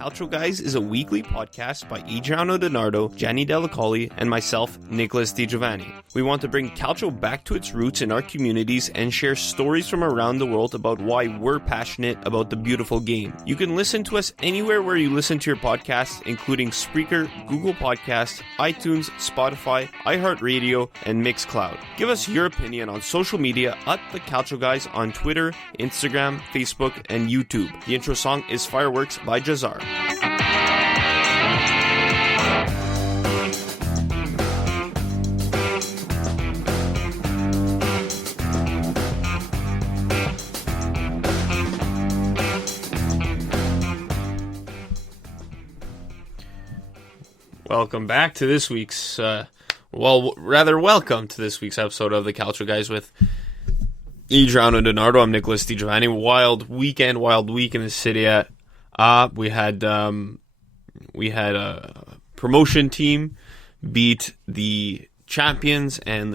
Calcio Guys is a weekly podcast by Adreano DiNardo, Gianni Delacoli, and myself, Nicholas Di Giovanni. We want to bring Calcio back to its roots in our communities and share stories from around the world about why we're passionate about the beautiful game. You can listen to us anywhere where you listen to your podcasts, including Spreaker, Google Podcasts, iTunes, Spotify, iHeart Radio, and Mixcloud. Give us your opinion on social media at The Calcio Guys on Twitter, Instagram, Facebook, and YouTube. The intro song is Fireworks by Jahzzar. Welcome back to this week's, welcome to this week's episode of The Calcio Guys with Adreano DiNardo. I'm Nicholas Di Giovanni. Wild week in the city. We had a promotion team beat the champions and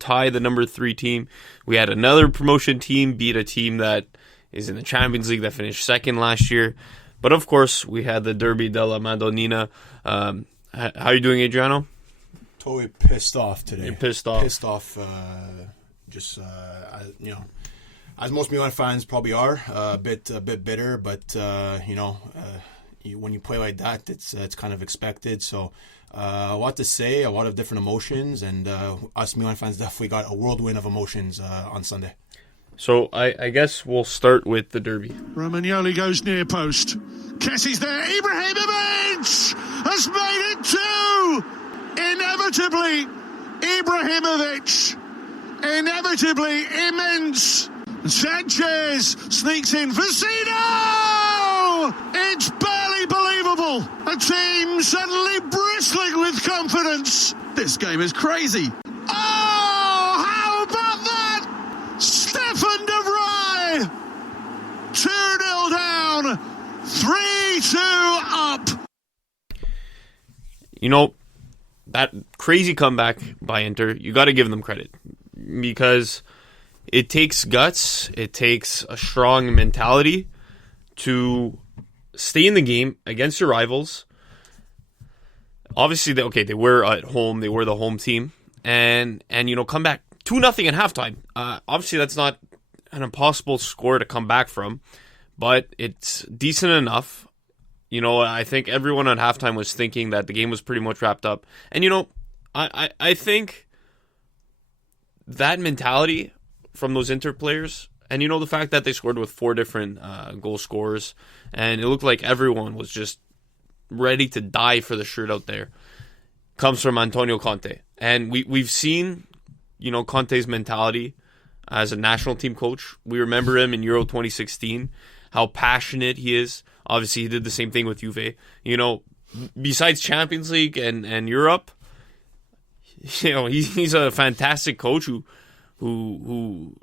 tie the number 3 team. We had another promotion team beat a team that is in the Champions League that finished second last year. But of course, we had the Derby della Madonnina. How are you doing, Adriano? Totally pissed off today. You're pissed off. Pissed off. As most Milan fans probably are, a bit bitter. But when you play like that, it's kind of expected. So a lot to say, a lot of different emotions, and us Milan fans definitely got a whirlwind of emotions on Sunday. So I guess we'll start with the derby. Romagnoli goes near post. Kessie's there. Ibrahimovic has made it 2. Inevitably, Ibrahimovic. Inevitably immense. Sanchez sneaks in. Vecino! It's barely believable. A team suddenly bristling with confidence. This game is crazy. Oh, how about that? Stefan de Vrij. 2-0 down. 3-2 up. You know, that crazy comeback by Inter, you got to give them credit. Because it takes guts, it takes a strong mentality to stay in the game against your rivals. Obviously, they were at home, they were the home team, and come back 2-0 at halftime. Obviously, that's not an impossible score to come back from, but it's decent enough. I think everyone at halftime was thinking that the game was pretty much wrapped up. And, I think that mentality from those Inter players, and the fact that they scored with 4 different goal scorers, and it looked like everyone was just ready to die for the shirt out there, comes from Antonio Conte. And we've seen, Conte's mentality as a national team coach. We remember him in Euro 2016, how passionate he is. Obviously, he did the same thing with Juve. Besides Champions League and Europe, he's a fantastic coach who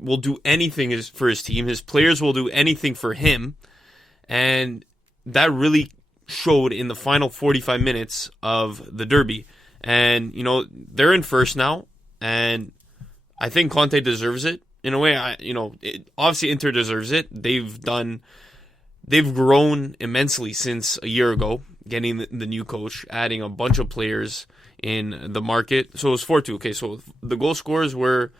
will do anything for his team. His players will do anything for him, and that really showed in the final 45 minutes of the derby. And they're in first now, and I think Conte deserves it in a way. Obviously Inter deserves it. They've grown immensely since a year ago, getting the new coach, adding a bunch of players in the market. So it was 4-2. Okay, so the goal scorers were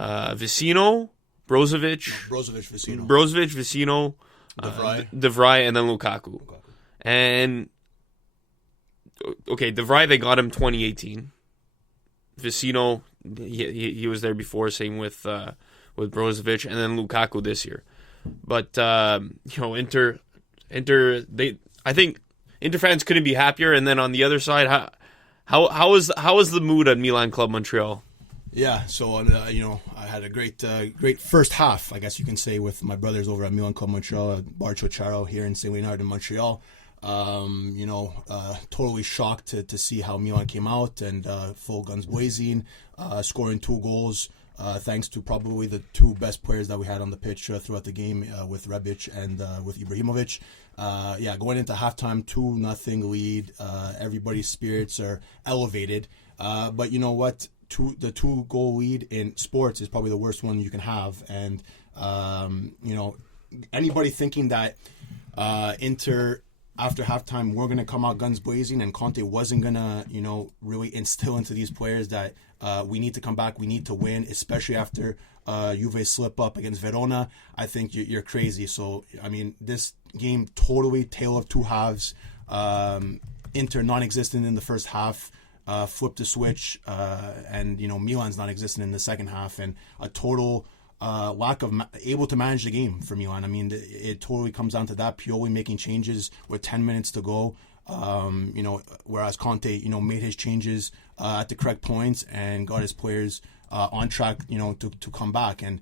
Vecino, Brozovic, Vecino, De Vrij, and then Lukaku. And De Vrij, they got him 2018. Vecino, he was there before. Same with Brozovic, and then Lukaku this year. But Inter, I think Inter fans couldn't be happier. And then on the other side, how is the mood at Milan Club Montreal? Yeah, so I had a great first half, I guess you can say, with my brothers over at Milan Club Montreal, at Bar Ciociaro here in St. Leonard in Montreal. Totally shocked to see how Milan came out and full guns blazing, scoring 2 goals. Thanks to probably the 2 best players that we had on the pitch throughout the game, with Rebic and with Ibrahimovic. Going into halftime, 2-0 lead. Everybody's spirits are elevated. But you know what? The 2-goal lead in sports is probably the worst one you can have. And, anybody thinking that Inter, after halftime, we're going to come out guns blazing, and Conte wasn't going to, really instill into these players that we need to come back, we need to win, especially after Juve slip up against Verona. I think you're crazy. So, I mean, this game totally tale of two halves. Inter non-existent in the first half, flipped the switch, and Milan's non-existent in the second half, and a total lack of able to manage the game for Milan. I mean, it totally comes down to that. Pioli making changes with 10 minutes to go. Whereas Conte, made his changes at the correct points and got his players on track, to come back. And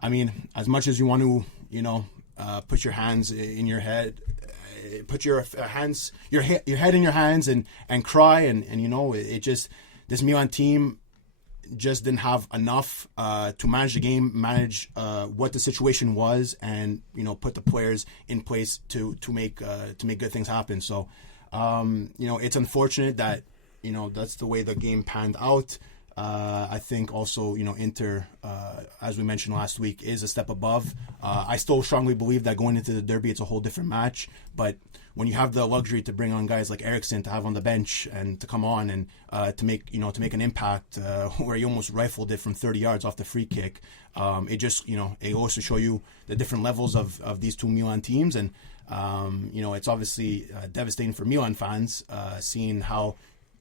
I mean, as much as you want to, put your hands in your head, put your hands, your head in your hands and cry, and it just, this Milan team just didn't have enough to manage the game, manage what the situation was, and put the players in place to make good things happen. So it's unfortunate that that's the way the game panned out. I think also Inter, as we mentioned last week, is a step above. I still strongly believe that going into the Derby, it's a whole different match. But when you have the luxury to bring on guys like Eriksen to have on the bench and to come on and to make an impact, where he almost rifled it from 30 yards off the free kick, it just it goes to show you the different levels of these two Milan teams. And it's obviously devastating for Milan fans, seeing how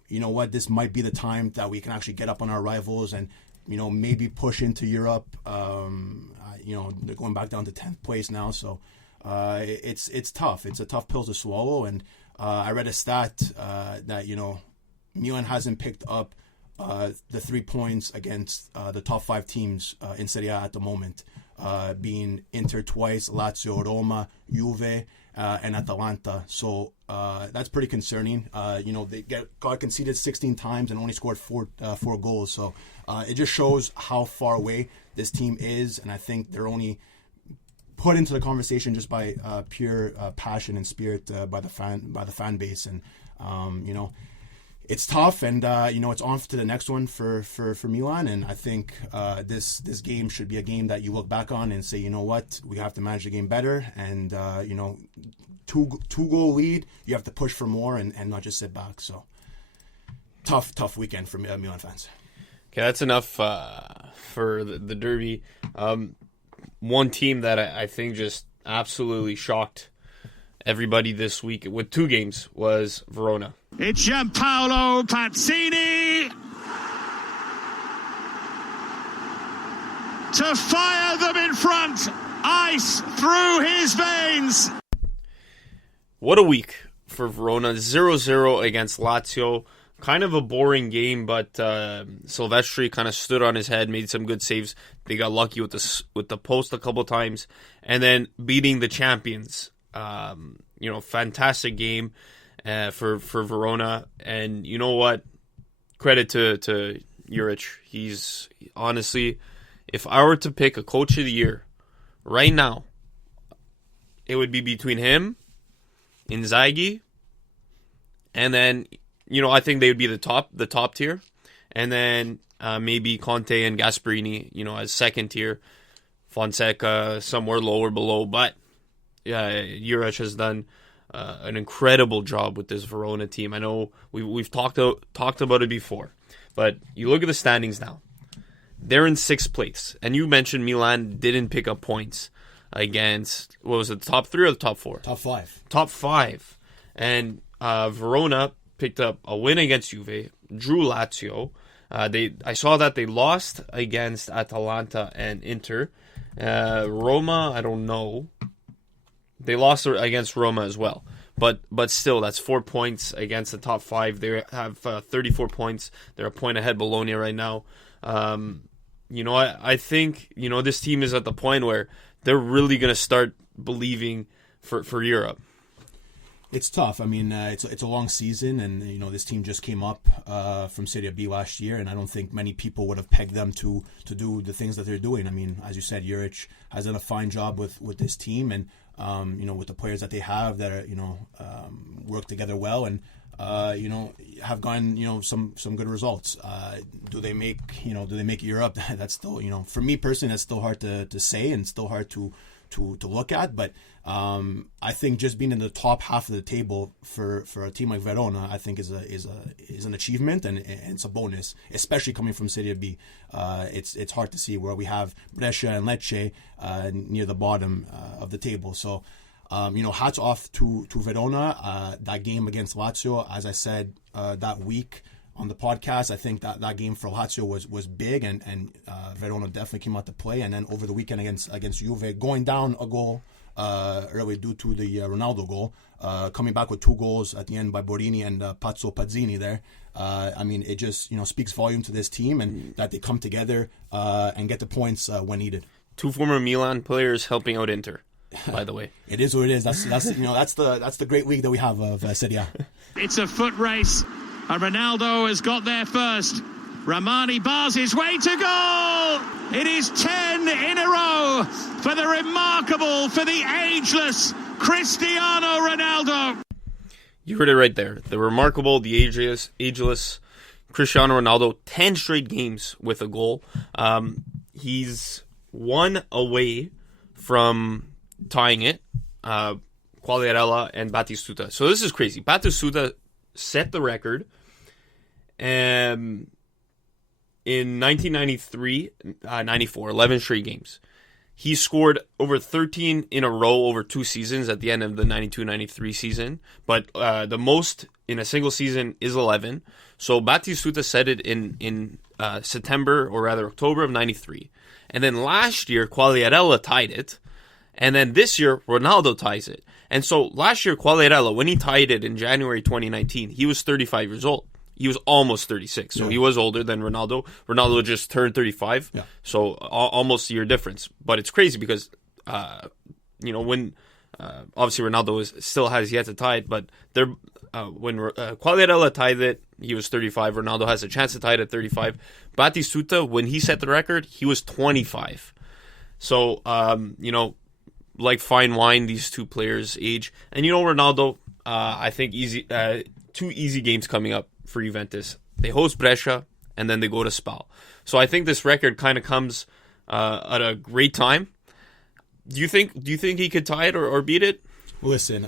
this might be the time that we can actually get up on our rivals and maybe push into Europe. They're going back down to 10th place now, so it's tough. It's a tough pill to swallow. And I read a stat that Milan hasn't picked up the 3 points against the top 5 teams in Serie A at the moment, being Inter twice, Lazio, Roma, Juve, and Atalanta. So that's pretty concerning. They got conceded 16 times and only scored four goals. So it just shows how far away this team is, and I think they're only put into the conversation just by pure passion and spirit by the fan base. And it's tough, and it's on to the next one for Milan. And I think this game should be a game that you look back on and say, what, we have to manage the game better. And two goal lead, you have to push for more and not just sit back. So tough weekend for Milan fans. Okay, that's enough for the Derby. One team that I think just absolutely shocked everybody this week with 2 games was Verona. It's Gianpaolo Pazzini to fire them in front. Ice through his veins. What a week for Verona. 0-0 against Lazio. Kind of a boring game, but Silvestri kind of stood on his head, made some good saves. They got lucky with the post a couple times, and then beating the champions. Fantastic game for Verona. And you know what? Credit to Juric. He's honestly, if I were to pick a coach of the year right now, it would be between him, Inzaghi, and then I think they would be the top tier, and then maybe Conte and Gasperini, as second tier, Fonseca somewhere lower below. But yeah, Juric has done an incredible job with this Verona team. I know we've talked about it before, but you look at the standings now. They're in 6th place, and you mentioned Milan didn't pick up points against, what was it, the top 3 or the top 4? Top 5. Top 5. And Verona picked up a win against Juve, drew Lazio. I saw that they lost against Atalanta and Inter. Roma, I don't know. They lost against Roma as well. But still, that's 4 points against the top 5. They have 34 points. They're a point ahead Bologna right now. I think, this team is at the point where they're really going to start believing for Europe. It's tough. I mean, it's a long season, and this team just came up from Serie B last year, and I don't think many people would have pegged them to do the things that they're doing. I mean, as you said, Juric has done a fine job with this team, and with the players that they have that are work together well, and have gotten some good results. Do they make Europe? That's still for me personally, that's still hard to say, and still hard to to look at. But I think just being in the top half of the table for a team like Verona, I think is an achievement, and it's a bonus, especially coming from Serie B. It's hard to see where we have Brescia and Lecce near the bottom of the table. So hats off to Verona. That game against Lazio, as I said that week on the podcast, I think that game for Lazio was big, and Verona definitely came out to play. And then over the weekend against Juve, going down a goal early due to the Ronaldo goal, coming back with 2 goals at the end by Borini and Pazzo Pazzini there. It just speaks volume to this team, and that they come together and get the points when needed. 2 former Milan players helping out Inter, by the way. It is what it is. That's the great league that we have of Serie A. It's a foot race, and Ronaldo has got there first. Ramani bars his way to goal. It is 10 in a row for the remarkable, for the ageless Cristiano Ronaldo. You heard it right there. The remarkable, the ageless Cristiano Ronaldo. 10 straight games with a goal. He's 1 away from tying it. Quagliarella and Batistuta. So this is crazy. Batistuta set the record in 1993-94, 11 straight games. He scored over 13 in a row over 2 seasons at the end of the 92-93 season. But the most in a single season is 11. So Batistuta set it in September, or rather October of 93. And then last year, Quagliarella tied it. And then this year, Ronaldo ties it. And so last year, Quagliarella, when he tied it in January 2019, he was 35 years old. He was almost 36, so he was older than Ronaldo. Ronaldo just turned 35, so almost a year difference. But it's crazy because, when obviously Ronaldo still has yet to tie it, but when Quagliarella tied it, he was 35. Ronaldo has a chance to tie it at 35. Batistuta, when he set the record, he was 25. So, like fine wine, these 2 players age. And Ronaldo, I think 2 easy games coming up for Juventus. They host Brescia, and then they go to Spal. So I think this record kind of comes at a great time. Do you think he could tie it or beat it? Listen,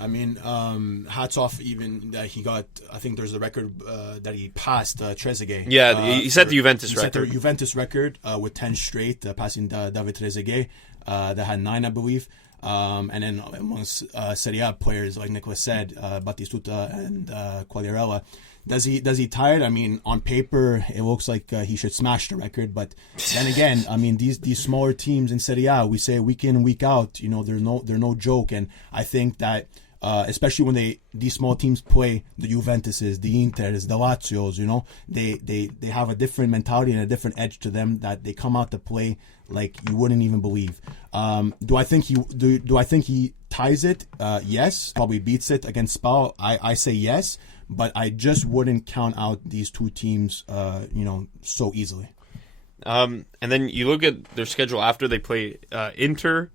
hats off even that he got, I think there's the record that he passed Trezeguet. Yeah, he set the Juventus record. He set the Juventus record with 10 straight, passing David Trezeguet that had 9, I believe. And then amongst Serie A players, like Nicolas said, Batistuta and Quagliarella, does he tie it? On paper, it looks like he should smash the record. But then again, these smaller teams in Serie A, we say week in and week out, they're no joke. And I think that especially when these small teams play the Juventuses, the Inters, the Lazios, they have a different mentality and a different edge to them that they come out to play like you wouldn't even believe. Do I think he ties it? Yes, probably beats it against Spal. I say yes, but I just wouldn't count out these 2 teams, so easily. And then you look at their schedule after they play Inter,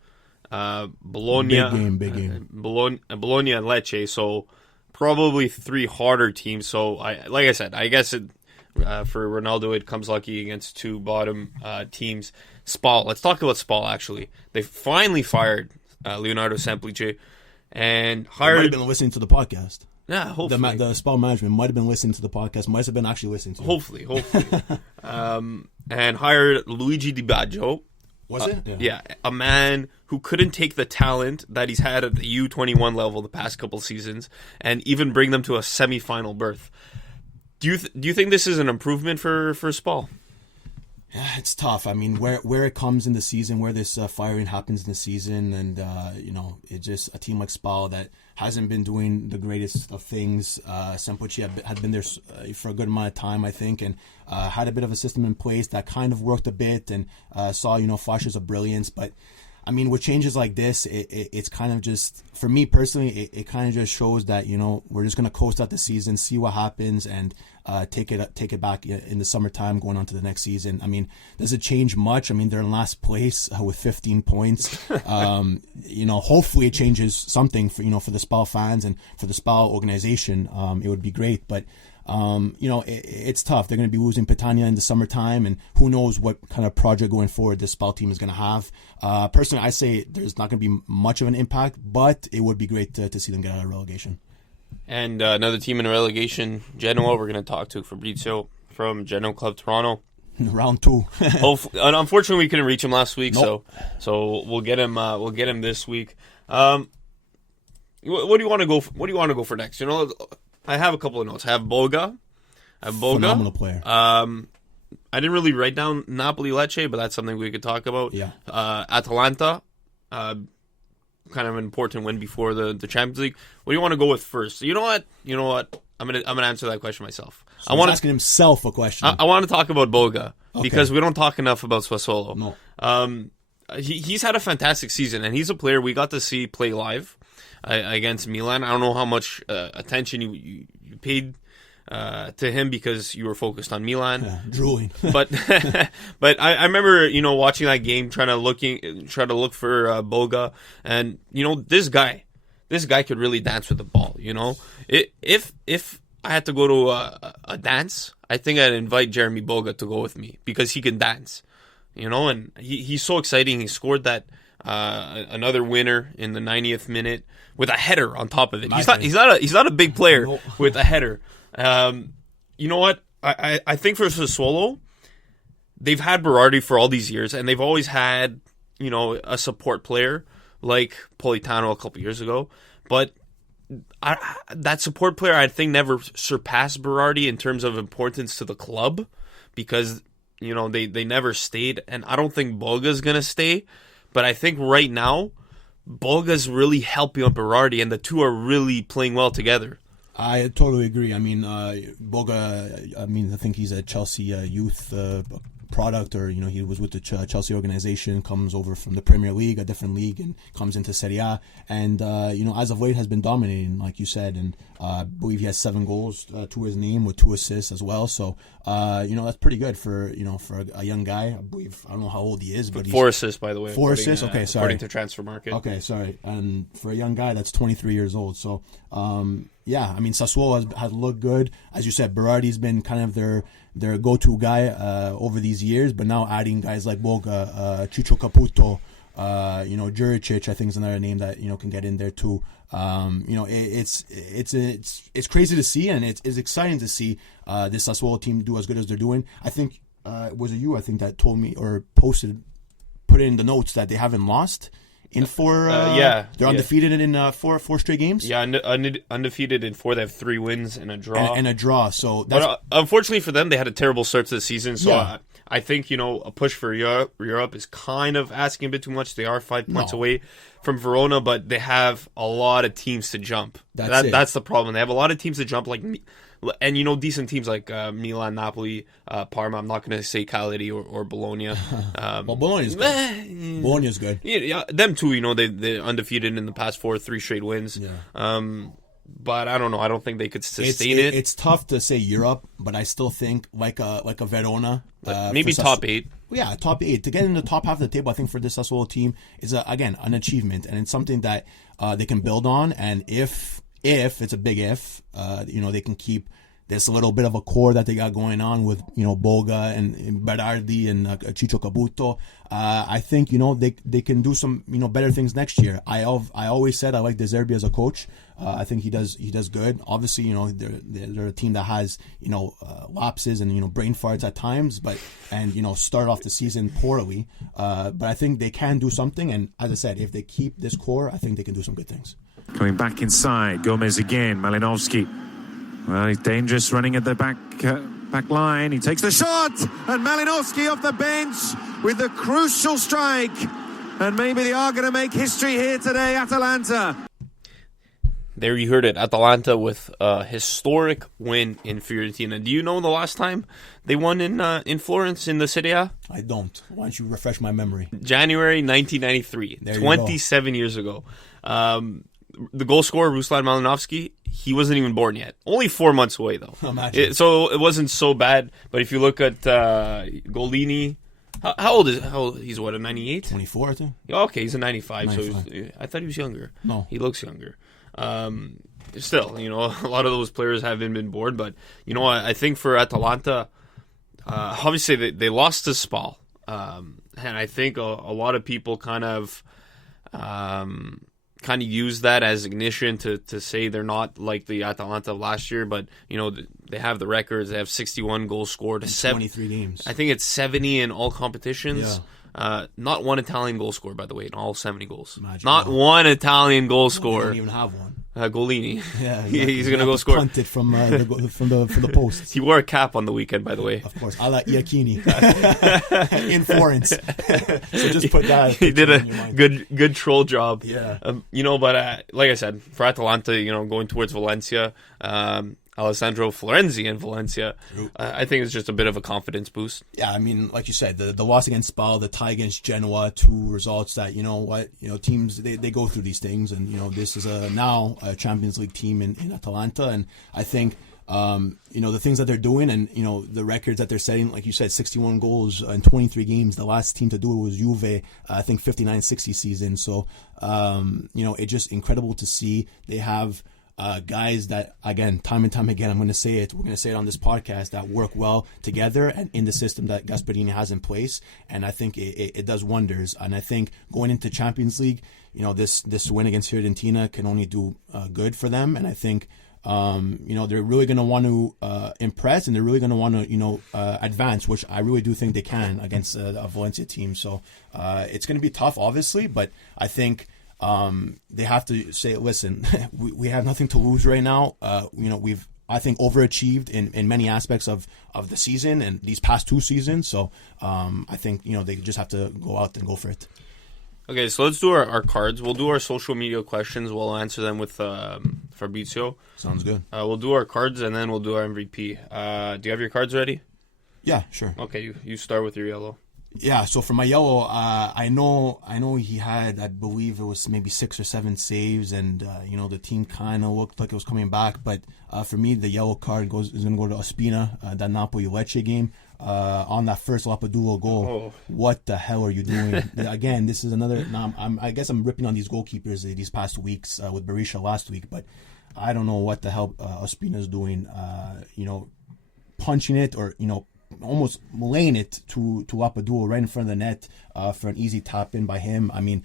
Bologna, big game. Bologna and Lecce. So probably 3 harder teams. So like I said, I guess for Ronaldo it comes lucky against 2 bottom teams. Spal. Let's talk about Spal. Actually, they finally fired Leonardo Semplice and hired. Might have been listening to the podcast. Yeah, hopefully the Spal management might have been listening to the podcast. Might have been actually listening to it. Hopefully. And hired Luigi Di Baggio. Was it? Yeah, a man who couldn't take the talent that he's had at the U21 level the past couple seasons and even bring them to a semi-final berth. Do you think this is an improvement for Spal? Yeah, it's tough. Where it comes in the season, where this firing happens in the season, and it's just a team like Spal that hasn't been doing the greatest of things. Semplice had been there for a good amount of time, I think, and had a bit of a system in place that kind of worked a bit and saw flashes of brilliance. But with changes like this, it's kind of just, for me personally, it kind of just shows that we're just going to coast out the season, see what happens, and take it back in the summertime going on to the next season. Does it change much? They're in last place with 15 points. Hopefully it changes something for the Spal fans and for the Spal organization. It would be great, but It's tough. They're going to be losing Petagna in the summertime, and who knows what kind of project going forward this Spal team is going to have. Personally, I say there's not going to be much of an impact, but it would be great to see them get out of relegation. And another team in relegation, Genoa. We're going to talk to Fabrizio from Genoa Club Toronto. Round 2. Unfortunately, we couldn't reach him last week, Nope. so we'll get him. We'll get him this week. What do you want to go? What do you want to go for next? I have a couple of notes. I have Boga. Phenomenal player. I didn't really write down Napoli Lecce, but that's something we could talk about. Yeah. Atalanta. Kind of an important win before the Champions League. What do you want to go with first? You know what? I'm gonna answer that question myself. So he's asking himself a question. I want to talk about Boga because we don't talk enough about Sassuolo. No. He's had a fantastic season, and he's a player we got to see play live against Milan. I don't know how much attention you paid to him because you were focused on Milan. Yeah, drooling. but I remember watching that game, trying to look for Boga, and this guy could really dance with the ball. If I had to go to a dance, I think I'd invite Jeremie Boga to go with me because he can dance. And he's so exciting. He scored that another winner in the 90th minute with a header on top of it. He's not a big player with a header. You know what? I think for Sassuolo, they've had Berardi for all these years, and they've always had a support player like Politano a couple years ago, but that support player I think never surpassed Berardi in terms of importance to the club because they never stayed, and I don't think Boga's gonna stay, but I think right now Boga's really helping out Berardi, and the two are really playing well together. I totally agree. I mean, Boga, I think he's a Chelsea youth product, or he was with the Chelsea organization, comes over from the Premier League, a different league, and comes into Serie A, and as of late has been dominating, like you said, and I believe he has 7 goals to his name with 2 assists as well. So that's pretty good for a young guy. I don't know how old he is, but 4 assists, by the way. 4 assists. Okay, sorry. According to Transfer Market. Okay, sorry. And for a young guy, that's 23 years old. So Sassuolo has looked good. As you said, Berardi's been kind of their go-to guy over these years, but now adding guys like Boga, Ciccio Caputo, Juricic, I think is another name that can get in there too. It's crazy to see, and it's exciting to see this Sassuolo team do as good as they're doing. I think was it you? I think that told me or put it in the notes that they haven't lost in 4. They're undefeated in 4 straight games. Yeah, undefeated in 4. They have 3 wins and a draw. And a draw. So that's... But unfortunately for them, they had a terrible start to the season. So I think a push for Europe is kind of asking a bit too much. They are 5 points away from Verona, but they have a lot of teams to jump. That's the problem. They have a lot of teams to jump, and decent teams like Milan, Napoli, Parma. I'm not going to say Cagliari or Bologna. Well, Bologna's good. Bologna's good. Yeah, them too. They're undefeated in the past 3 straight wins. Yeah. But I don't know. I don't think they could sustain it. It's tough to say Europe, but I still think like a Verona. Maybe top 8. Yeah, top 8. To get in the top half of the table, I think for this Sassuolo team is again an achievement, and it's something that they can build on. And if it's a big if, they can keep this little bit of a core that they got going on with Boga and Berardi and Ciccio Caputo. I think they can do some better things next year. I always said I like De Zerbi as a coach. I think he does good. Obviously, they're a team that has lapses and brain farts at times, and start off the season poorly. But I think they can do something. And as I said, if they keep this core, I think they can do some good things. Coming back inside, Gomez again, Malinowski. Well, he's dangerous running at the back line. He takes the shot, and Malinowski off the bench with the crucial strike. And maybe they are going to make history here today, Atalanta. There you heard it, Atalanta with a historic win in Fiorentina. Do you know the last time they won in Florence in the Serie A? I don't. Why don't you refresh my memory? January 1993, 27 years ago. The goal scorer, Ruslan Malinovsky, he wasn't even born yet. Only 4 months away, though. So it wasn't so bad. But if you look at Golini, how old is he? He's what, a 98? 24, I think. Okay, he's a 95. So I thought he was younger. No. He looks younger. still, a lot of those players haven't been bored. But, I think for Atalanta, obviously they lost to Spal. And I think a lot of people kind of use that as ignition to say they're not like the Atalanta of last year. But, they have the records. They have 61 goals scored. 23 games. I think it's 70 in all competitions. Yeah. Not one Italian goal scorer, by the way, in all 70 goals. Imagine not one Italian goal They scorer. don't even have one. Golini. Yeah, He's going to go score. Punted from the post. He wore a cap on the weekend, by the way. Of course, I like Iachini in Florence. So just put that. He did a good troll job. Yeah. But like I said, for Atalanta, going towards Valencia, Alessandro Florenzi in Valencia, I think it's just a bit of a confidence boost. Yeah, I mean, like you said, the loss against Spal, the tie against Genoa, 2 results that, teams, they go through these things. And, this is now a Champions League team in Atalanta. And I think, the things that they're doing and, the records that they're setting, like you said, 61 goals in 23 games. The last team to do it was Juve, I think 59-60 season. So, it's just incredible to see. They have guys that, again, time and time again, I'm going to say it. We're going to say it on this podcast, that work well together and in the system that Gasperini has in place. And I think it does wonders. And I think going into Champions League, this win against Fiorentina can only do good for them. And I think, they're really going to want to impress, and they're really going to want to, advance, which I really do think they can against a Valencia team. So it's going to be tough, obviously, but I think they have to say, listen, we have nothing to lose right now. We've, I think, overachieved in many aspects of the season and these past 2 seasons. So I think, they just have to go out and go for it. Okay, so let's do our cards. We'll do our social media questions. We'll answer them with Fabrizio. Sounds good. We'll do our cards, and then we'll do our MVP. Do you have your cards ready? Yeah, sure. Okay, you start with your yellow. Yeah, so for my yellow, I know he had, I believe it was maybe 6 or 7 saves, and the team kind of looked like it was coming back. But for me, the yellow card is going to go to Ospina, that Napoli-Lecce game. On that first Lapadula goal. Oh. What the hell are you doing? Again, this is another. I guess I'm ripping on these goalkeepers these past weeks with Berisha last week, but I don't know what the hell Ospina's doing. Punching it or almost laying it to Lapadula right in front of the net for an easy tap in by him. I mean,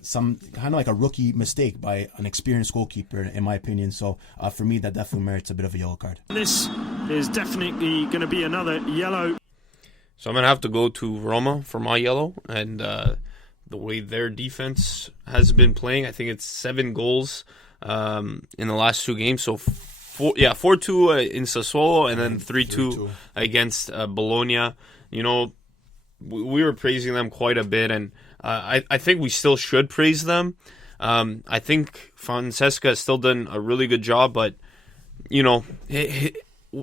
some kind of like a rookie mistake by an experienced goalkeeper, in my opinion. So for me, that definitely merits a bit of a yellow card. This is definitely going to be another yellow. So I'm going to have to go to Roma for my yellow, and the way their defense has been playing, I think it's 7 goals in the last 2 games. So 4-2 in Sassuolo, and then 3-2 against Bologna. We were praising them quite a bit, and I think we still should praise them. I think Francesca has still done a really good job, but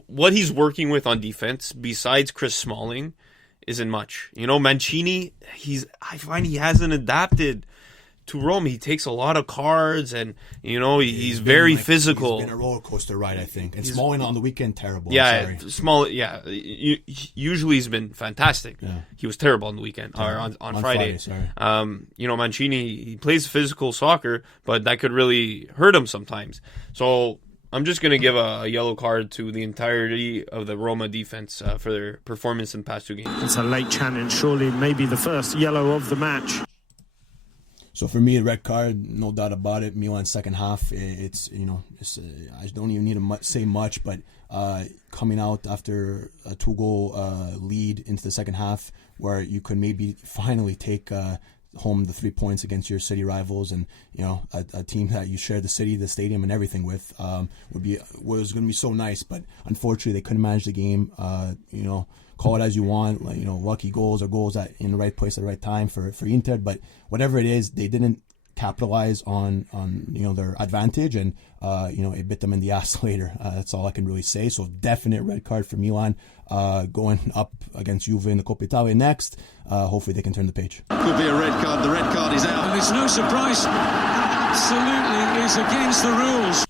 what he's working with on defense, besides Chris Smalling, isn't much. Mancini, I find he hasn't adapted to Rome. He takes a lot of cards, and he's very physical. He's been a roller coaster ride, I think. And Smalling on the weekend, terrible. Yeah, Smalling. Yeah, usually he's been fantastic. Yeah. He was terrible on the weekend or on Friday. Mancini, he plays physical soccer, but that could really hurt him sometimes. So I'm just going to give a yellow card to the entirety of the Roma defense for their performance in the past 2 games. It's a late challenge, surely maybe the first yellow of the match. So for me, a red card, no doubt about it. Milan second half, it's I don't even need to say much, but coming out after a 2-goal lead into the second half, where you could maybe finally take home the 3 points against your city rivals, and a team that you share the city, the stadium, and everything with, was going to be so nice. But unfortunately, they couldn't manage the game. Call it as you want, lucky goals or goals in the right place at the right time for Inter. But whatever it is, they didn't capitalize on their advantage, and it bit them in the ass later. That's all I can really say. So definite red card for Milan going up against Juve in the Coppa Italia next. Hopefully they can turn the page. Could be a red card. The red card is out. And it's no surprise. Absolutely is against the rules.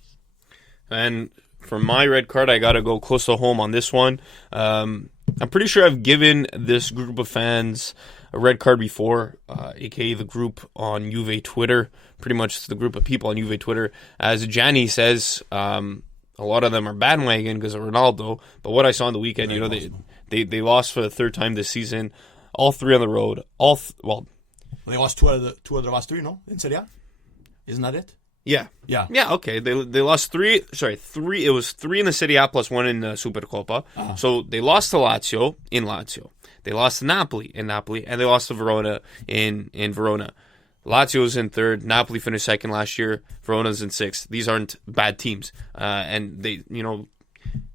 And for my red card, I got to go close to home on this one. I'm pretty sure I've given this group of fans a red card before, aka the group on Juve Twitter, pretty much the group of people on Juve Twitter. As Gianni says, a lot of them are bandwagon because of Ronaldo. But what I saw on the weekend, they lost for the third time this season, all three on the road. They lost two out of the last three, no? In Serie A? Isn't that it? Yeah. Okay. They lost three. It was three in the Serie A plus one in the Supercoppa. So they lost to Lazio in Lazio. They lost to Napoli in Napoli, and they lost to Verona in Verona. Lazio's in third. Napoli finished second last year. Verona's in sixth. These aren't bad teams. And they,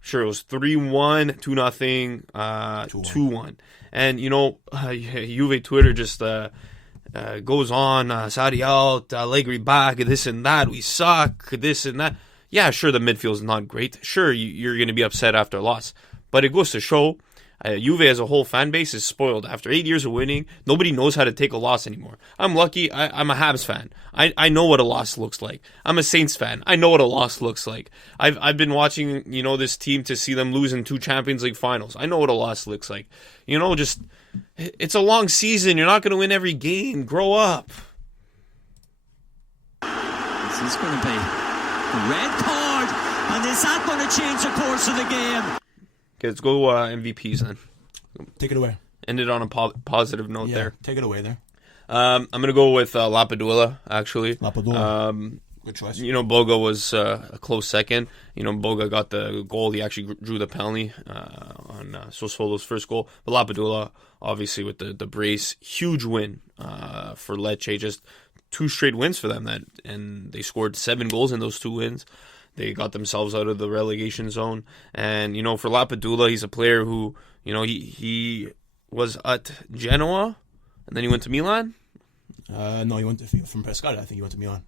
sure, it was 3-1, 2-0, 2-1. And Juve Twitter just goes on, Sarri out, Allegri back, this and that, we suck, this and that. Yeah, sure, the midfield's not great. Sure, you're going to be upset after a loss. But it goes to show, Juve as a whole fan base is spoiled. After 8 years of winning, nobody knows how to take a loss anymore. I'm lucky, I'm a Habs fan. I know what a loss looks like. I'm a Saints fan. I know what a loss looks like. I've been watching, this team to see them lose in 2 Champions League finals. I know what a loss looks like. It's a long season. You're not going to win every game. Grow up. This is going to be a red card, and is that going to change the course of the game? Okay, let's go MVPs then. Take it away. Ended on a positive note there. Take it away there. I'm going to go with Lapadula, actually. Lapadula. Good choice. Boga was a close second. Boga got the goal. He actually drew the penalty on Sassuolo's first goal. But Lapadula, obviously, with the brace, huge win for Lecce. Just 2 straight wins for them. And they scored 7 goals in those 2 wins. They got themselves out of the relegation zone. And, for Lapadula, he's a player who, he was at Genoa, and then he went to Milan? No, he went from Pescara. I think he went to Milan.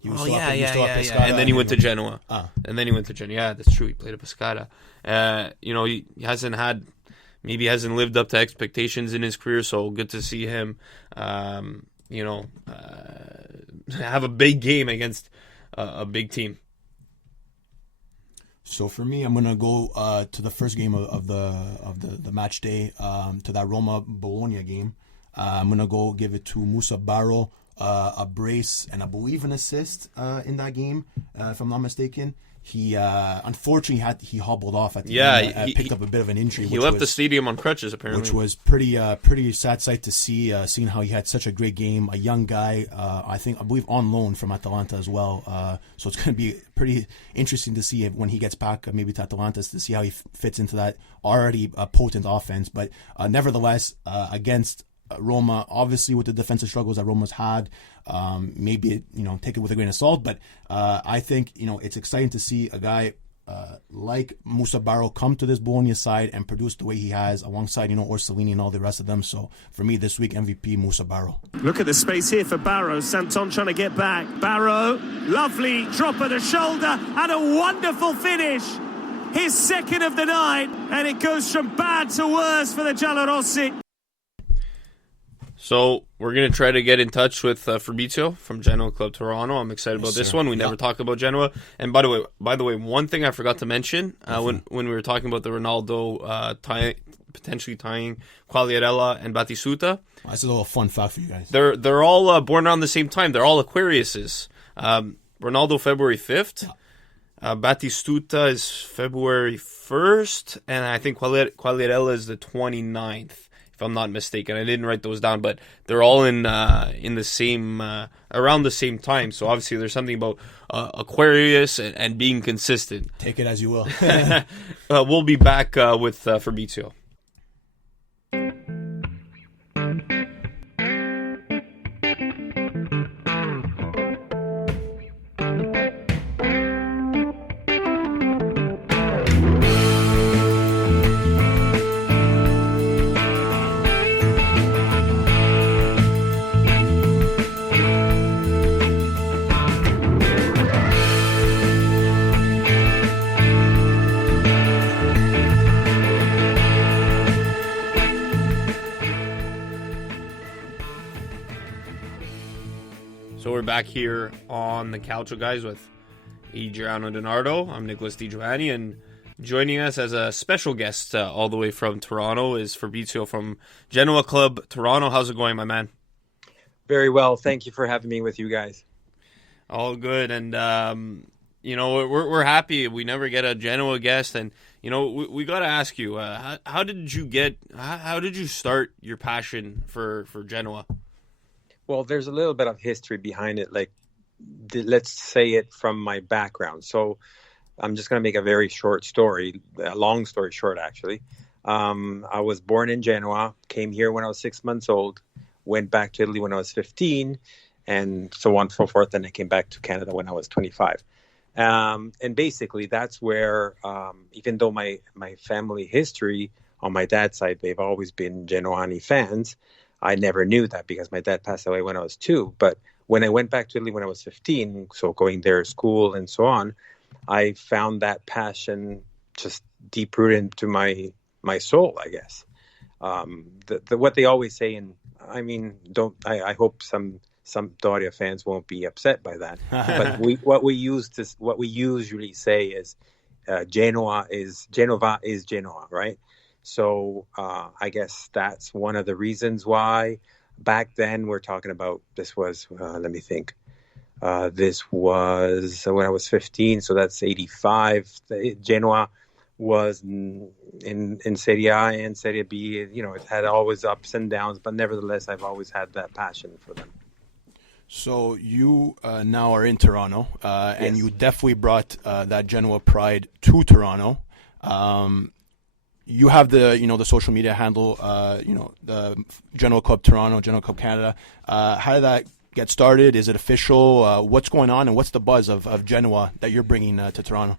Yeah. And then he went to Genoa. And then he went to Genoa. Yeah, that's true. He played at Pescara. He hasn't lived up to expectations in his career, so good to see him, have a big game against a big team. So for me, I'm gonna go to the first game of the match day, to that Roma-Bologna game. I'm gonna go give it to Musa Barrow, a brace and I believe an assist in that game, if I'm not mistaken. He unfortunately he hobbled off at the end. Picked up a bit of an injury. He left the stadium on crutches, apparently, which was pretty sad sight to see. Seeing how he had such a great game, a young guy. I believe on loan from Atalanta as well. So it's going to be pretty interesting to see when he gets back, maybe to Atalanta, to see how he fits into that already potent offense. But nevertheless, against Roma, obviously with the defensive struggles that Roma's had, maybe take it with a grain of salt, but I think it's exciting to see a guy like Musa Barrow come to this Bologna side and produce the way he has alongside Orsolini and all the rest of them. So for me this week, MVP Musa Barrow. Look at the space here for Barrow. Santon trying to get back. Barrow, lovely drop of the shoulder and a wonderful finish. His second of the night, and it goes from bad to worse for the Giallorossi. So we're going to try to get in touch with Fabrizio from Genoa Club Toronto. I'm excited about this one. We never talked about Genoa. And by the way, one thing I forgot to mention when we were talking about the Ronaldo potentially tying Quagliarella and Batistuta. That's a little fun fact for you guys. They're all born around the same time. They're all Aquariuses. Ronaldo February 5th. Batistuta is February 1st. And I think Quagliarella is the 29th. If I'm not mistaken. I didn't write those down, but they're all in the same around the same time. So obviously there's something about Aquarius and being consistent. Take it as you will. We'll be back with Fabrizio. So we're back here on the Calcio Guys with Adreano Donardo. I'm Nicholas Di Giovanni, and Joining us as a special guest all the way from Toronto is Fabrizio from Genoa Club Toronto. How's it going, my man? Very well. Thank you for having me with you guys. All good. And, we're happy. We never get a Genoa guest. And, we got to ask you, how did you start your passion for Genoa? Well, there's a little bit of history behind it. Let's say it from my background. So I'm just going to make a very short story, a long story short, actually. I was born in Genoa, came here when I was 6 months old, went back to Italy when I was 15, and so on and so forth. And I came back to Canada when I was 25. And basically, that's where, even though my family history on my dad's side, they've always been Genoani fans, I never knew that because my dad passed away when I was 2. But when I went back to Italy when I was 15, so going there to school and so on, I found that passion just deep rooted into my soul, I guess. What they always say, and I mean, I hope some Doria fans won't be upset by that. But what we usually say is Genova is Genoa, right? So I guess that's one of the reasons why back then we're talking about this was let me think. This was when I was 15, so that's 85. Genoa was in Serie A and Serie B. It had always ups and downs, but nevertheless, I've always had that passion for them. So you now are in Toronto, and Yes. you definitely brought that Genoa pride to Toronto. You have the social media handle, the Genoa Club Toronto, Genoa Club Canada. How did that get started? Is it official? What's going on, and what's the buzz of Genoa that you're bringing to Toronto?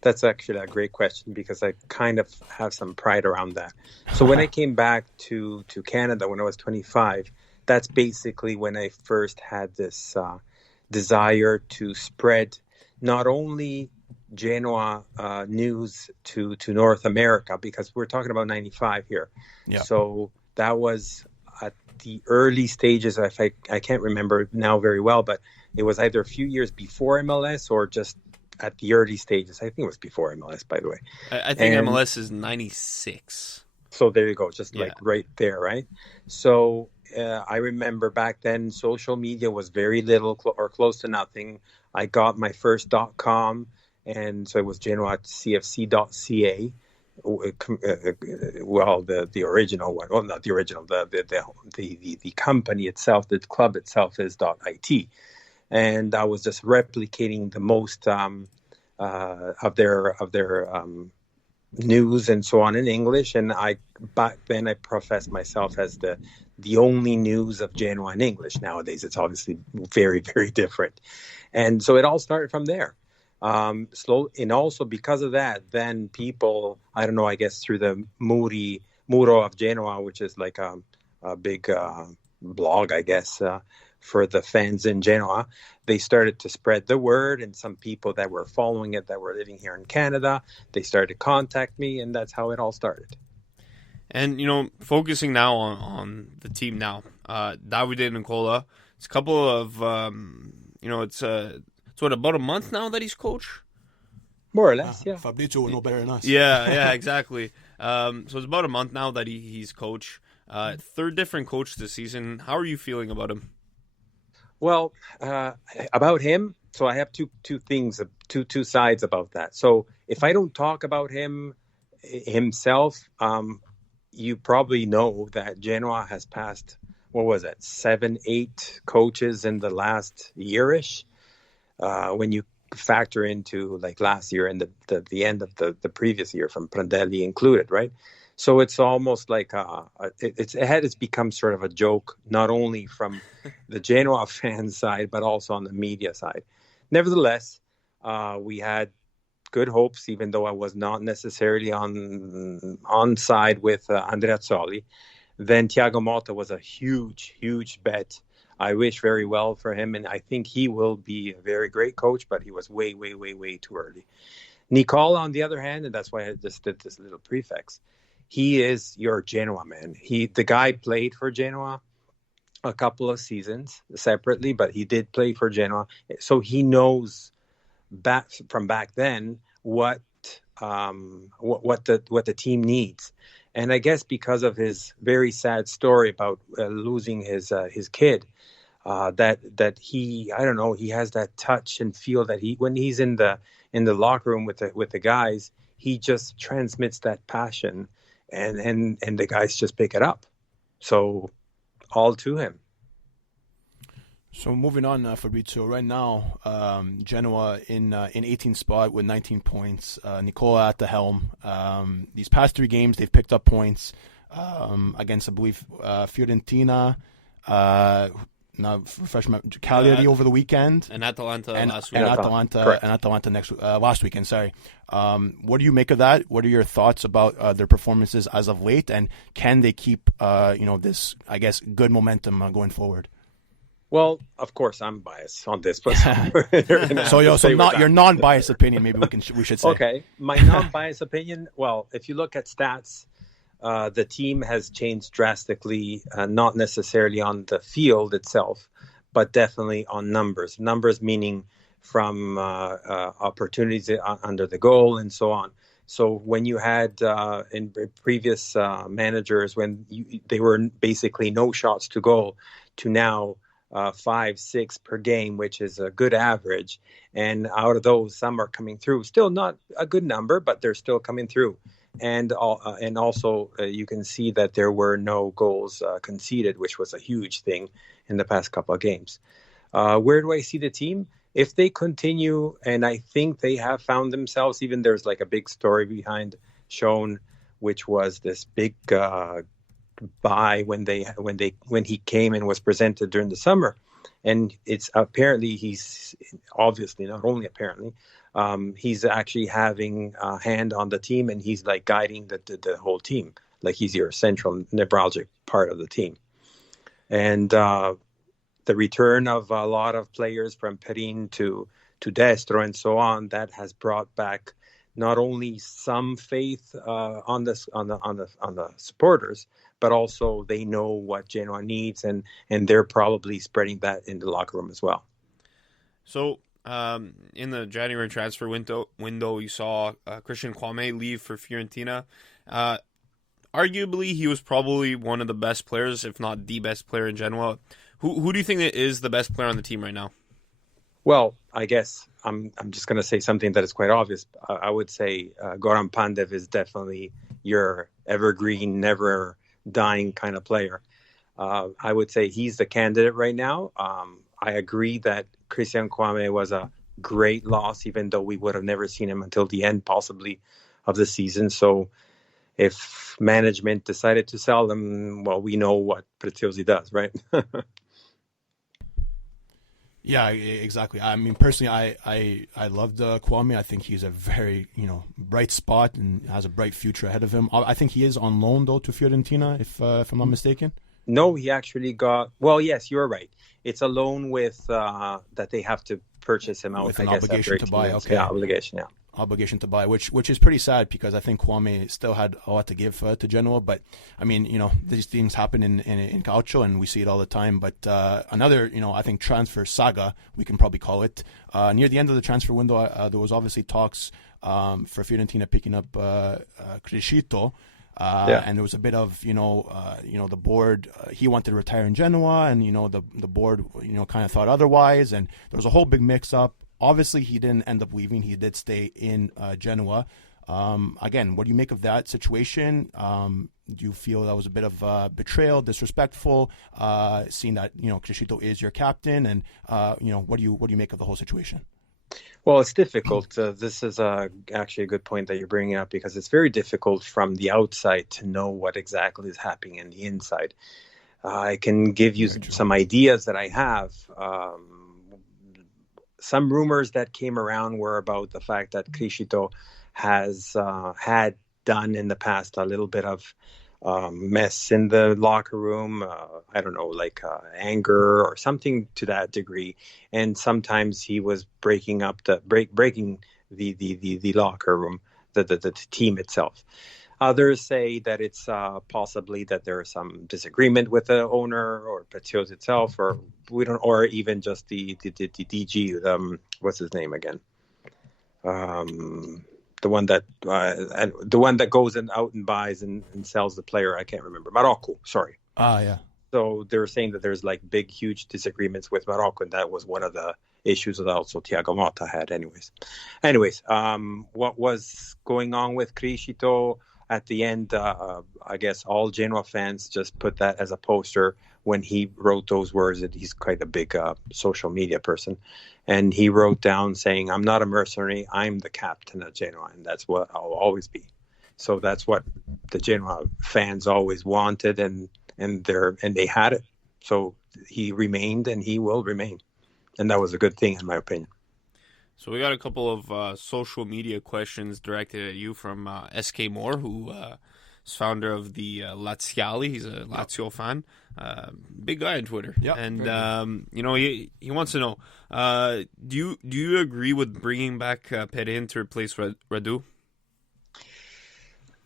That's actually a great question because I kind of have some pride around that. So when I came back to Canada when I was 25, that's basically when I first had this desire to spread not only Genoa news to North America, because we're talking about 95 here. Yeah. So that was at the early stages. I can't remember now very well, but it was either a few years before MLS or just at the early stages. I think it was before MLS, by the way. I think MLS is 96. So there you go, just like right there, right? So I remember back then social media was very little or close to nothing. I got my first .com, and so it was genoacfc.ca. Well, the original one. Well, not the original. The company itself, the club itself is .it. And I was just replicating the most of their news and so on in English. And back then I professed myself as the only news of Genoa in English. Nowadays it's obviously very, very different. And so it all started from there. And also because of that, then people, I don't know, I guess through the Muro of Genoa, which is like a big blog, I guess, for the fans in Genoa, they started to spread the word, and some people that were following it that were living here in Canada, they started to contact me, and that's how it all started. And, focusing now on the team now, Davide Nicola, it's a couple of, it's about a month now that he's coach? More or less, yeah. Fabrizio will know better than us. Yeah, exactly. So it's about a month now that he's coach. Third different coach this season. How are you feeling about him? Well, about him, so I have two things, two sides about that. So if I don't talk about him himself, you probably know that Genoa has passed, 7-8 coaches in the last year-ish. When you factor into like last year and the end of the previous year from Prandelli included, right? So it's almost like it's become sort of a joke, not only from the Genoa fan side, but also on the media side. Nevertheless, we had good hopes, even though I was not necessarily on side with Andreazzoli. Then Thiago Motta was a huge, huge bet. I wish very well for him, and I think he will be a very great coach, but he was way, way, way, way too early. Nicola, on the other hand, and that's why I just did this little prefix, he is your Genoa man. The guy played for Genoa a couple of seasons separately, but he did play for Genoa. So he knows from back then what what the team needs. And I guess because of his very sad story about losing his kid, that he, I don't know, he has that touch and feel that when he's in the locker room with the guys, he just transmits that passion, and the guys just pick it up. So all to him. So moving on, Fabrizio. Right now, Genoa in 18th spot with 19 points. Nicola at the helm. These past 3 games, they've picked up points against, I believe, Fiorentina. Now, refresh my Cagliari over the weekend, and Atalanta last week. And Atalanta last weekend. Sorry. What do you make of that? What are your thoughts about their performances as of late, and can they keep this, I guess, good momentum going forward? Well, of course, I'm biased on this, but so your non-biased opinion, maybe we should say. Okay, my non-biased opinion. Well, if you look at stats, the team has changed drastically, not necessarily on the field itself, but definitely on numbers. Numbers meaning from opportunities under the goal and so on. So when you had in previous managers, when they were basically no shots to goal, to now 5-6 per game, which is a good average. And out of those, some are coming through. Still not a good number, but they're still coming through. And also you can see that there were no goals conceded, which was a huge thing in the past couple of games. Where do I see the team? If they continue, and I think they have found themselves, even there's like a big story behind shown, which was this big buy when he came and was presented during the summer, and it's apparently he's obviously not only apparently he's actually having a hand on the team, and he's like guiding the whole team, like he's your central neuralgic part of the team. And the return of a lot of players from Perin to Destro and so on, that has brought back not only some faith on the supporters, but also they know what Genoa needs, and they're probably spreading that in the locker room as well. So in the January transfer window, you saw Christian Kwame leave for Fiorentina. Arguably, he was probably one of the best players, if not the best player in Genoa. Who do you think is the best player on the team right now? Well, I guess I'm just going to say something that is quite obvious. I would say Goran Pandev is definitely your evergreen, never dying kind of player. I would say he's the candidate right now. I agree that Christian Kwame was a great loss, even though we would have never seen him until the end, possibly, of the season. So if management decided to sell him, well, we know what Preziosi does, right? Yeah, exactly. I mean, personally, I loved Kwame. I think he's a very, bright spot and has a bright future ahead of him. I think he is on loan, though, to Fiorentina, if I'm not mistaken. No, he actually got... Well, yes, you're right. It's a loan with that they have to purchase him out. With an obligation to buy, okay. Yeah, obligation, yeah. Obligation to buy, which is pretty sad because I think Kwame still had a lot to give to Genoa. But I mean, these things happen in calcio, and we see it all the time. But another, I think transfer saga, we can probably call it. Near the end of the transfer window, there was obviously talks for Fiorentina picking up Crescito. And there was a bit of, the board, he wanted to retire in Genoa, and, the board, kind of thought otherwise. And there was a whole big mix up. Obviously, he didn't end up leaving. He did stay in Genoa. Again, what do you make of that situation? Do you feel that was a bit of betrayal, disrespectful, seeing that, Crescito is your captain? And, what do you make of the whole situation? Well, it's difficult. This is actually a good point that you're bringing up, because it's very difficult from the outside to know what exactly is happening in the inside. I can give you some ideas that I have. Some rumors that came around were about the fact that Crescito has had done in the past a little bit of mess in the locker room. I don't know, like anger or something to that degree. And sometimes he was breaking the locker room, the team itself. Others say that it's possibly that there is some disagreement with the owner or Preziosi itself, or even just the DG. What's his name again? the one that goes out and buys and sells the player. I can't remember. Morocco, sorry. Yeah. So they were saying that there's like big, huge disagreements with Morocco, and that was one of the issues that also Thiago Motta had. Anyways, what was going on with Criscito at the end? I guess all Genoa fans just put that as a poster when he wrote those words. That he's quite a big social media person, and he wrote down saying, "I'm not a mercenary. I'm the captain of Genoa, and that's what I'll always be." So that's what the Genoa fans always wanted, and they had it. So he remained, and he will remain, and that was a good thing in my opinion. So we got a couple of social media questions directed at you from SK Moore, who is founder of the Laziali. He's a Lazio fan, big guy on Twitter, and he wants to know: do you agree with bringing back Perin to replace Radu?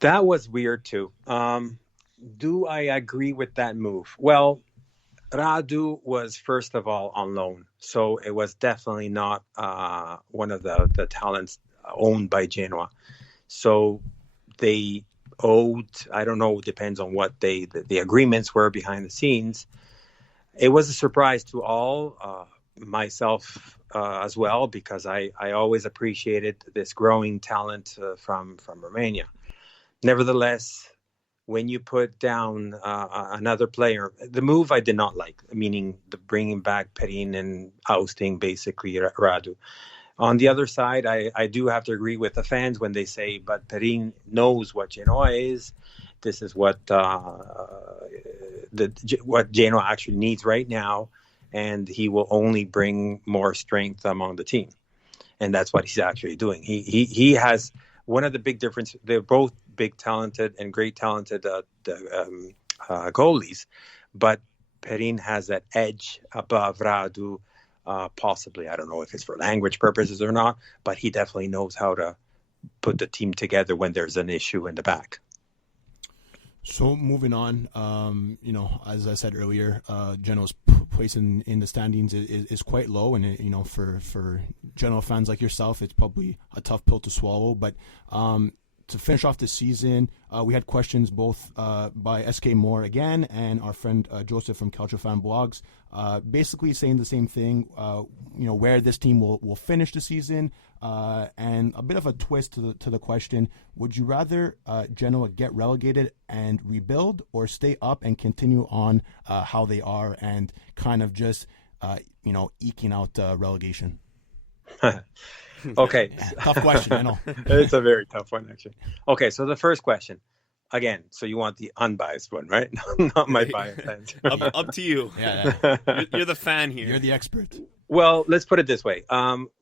That was weird too. Do I agree with that move? Well, Radu was first of all on loan, so it was definitely not one of the talents owned by Genoa. So they owed, I don't know, depends on what the agreements were behind the scenes. It was a surprise to all, myself as well, because I always appreciated this growing talent from Romania. Nevertheless, when you put down another player, the move I did not like, meaning the bringing back Perin and ousting basically Radu. On the other side, I do have to agree with the fans when they say, but Perin knows what Genoa is. This is what Genoa actually needs right now, and he will only bring more strength among the team. And that's what he's actually doing. He has one of the big differences. They're both big, talented, and great talented goalies, but Perin has that edge above Radu. Possibly, I don't know if it's for language purposes or not, but he definitely knows how to put the team together when there's an issue in the back. So moving on, as I said earlier, Genoa's place in the standings is quite low, and for Genoa fans like yourself, it's probably a tough pill to swallow. But to finish off the season, we had questions both by SK Moore again and our friend Joseph from Calcio Fan Blogs, basically saying the same thing. Where this team will finish the season, and a bit of a twist to the question: would you rather Genoa get relegated and rebuild, or stay up and continue on how they are and kind of just eking out relegation? Okay. Tough question, I know. It's a very tough one, actually. Okay, so the first question. Again, so you want the unbiased one, right? Not my biased answer. Up to you. Yeah. You're the fan here. You're the expert. Well, let's put it this way.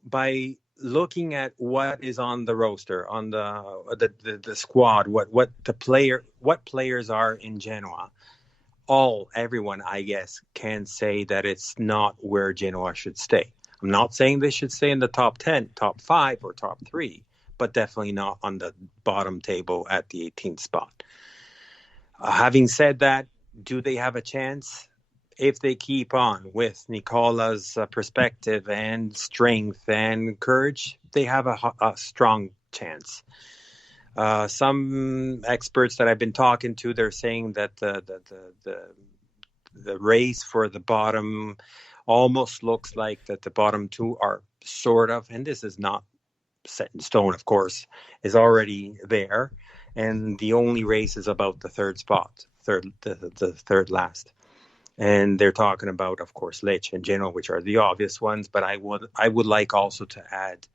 By looking at what is on the roster, on the squad, what players are in Genoa, everyone, I guess, can say that it's not where Genoa should stay. I'm not saying they should stay in the top 10, top 5, or top 3, but definitely not on the bottom table at the 18th spot. Having said that, do they have a chance? If they keep on with Nicola's perspective and strength and courage, they have a strong chance. Some experts that I've been talking to, they're saying that the race for the bottom almost looks like that the bottom two are sort of, and this is not set in stone, of course, is already there. And the only race is about the third spot, the third last. And they're talking about, of course, Lecce and Genoa, which are the obvious ones. But I would like also to add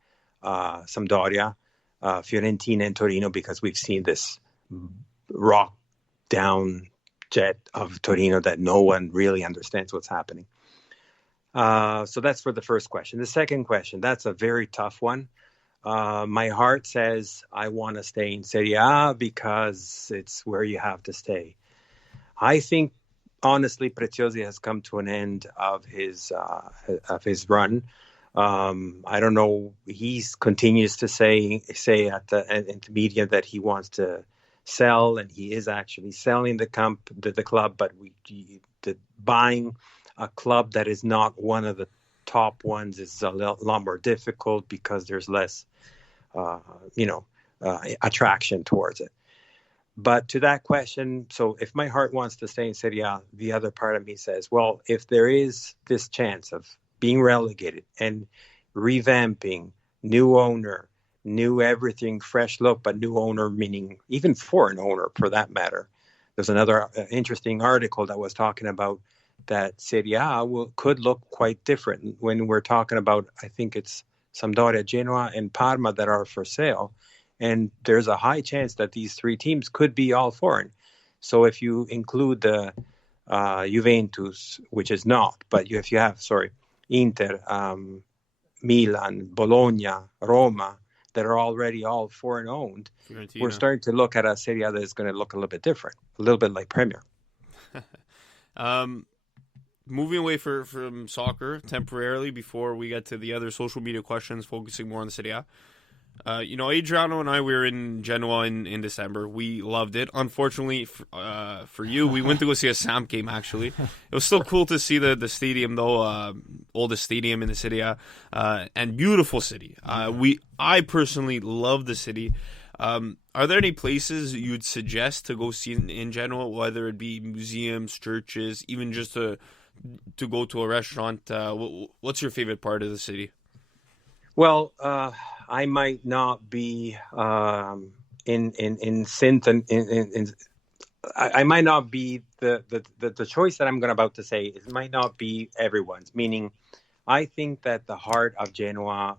Sampdoria, Fiorentina, and Torino, because we've seen this rock down jet of Torino that no one really understands what's happening. So that's for the first question. The second question, that's a very tough one. My heart says I want to stay in Serie A because it's where you have to stay. I think, honestly, Preziosi has come to an end of his run. I don't know. He continues to say at the media that he wants to sell, and he is actually selling the club. But buying a club that is not one of the top ones is a lot more difficult because there's less, attraction towards it. But to that question, so if my heart wants to stay in Serie A, the other part of me says, well, if there is this chance of being relegated and revamping, new owner, new everything, fresh look, but new owner, meaning even foreign owner for that matter. There's another interesting article that was talking about that Serie A could look quite different when we're talking about, I think it's Sampdoria, Genoa, and Parma that are for sale. And there's a high chance that these three teams could be all foreign. So if you include the Juventus, which is not, but if you have, Inter, Milan, Bologna, Roma, that are already all foreign owned, Fiorentina. We're starting to look at a Serie A that is going to look a little bit different, a little bit like Premier. Moving away from soccer temporarily before we get to the other social media questions, focusing more on the Serie A. Adreano and I, we were in Genoa in December. We loved it. Unfortunately for you, we went to go see a Samp game, actually. It was still cool to see the stadium, though, oldest stadium in the city, and beautiful city. I personally love the city. Are there any places you'd suggest to go see in Genoa, whether it be museums, churches, even just to go to a restaurant? What's your favorite part of the city? Well, I might not be in synth, and I might not be the choice that I'm about to say. It might not be everyone's. Meaning, I think that the heart of Genoa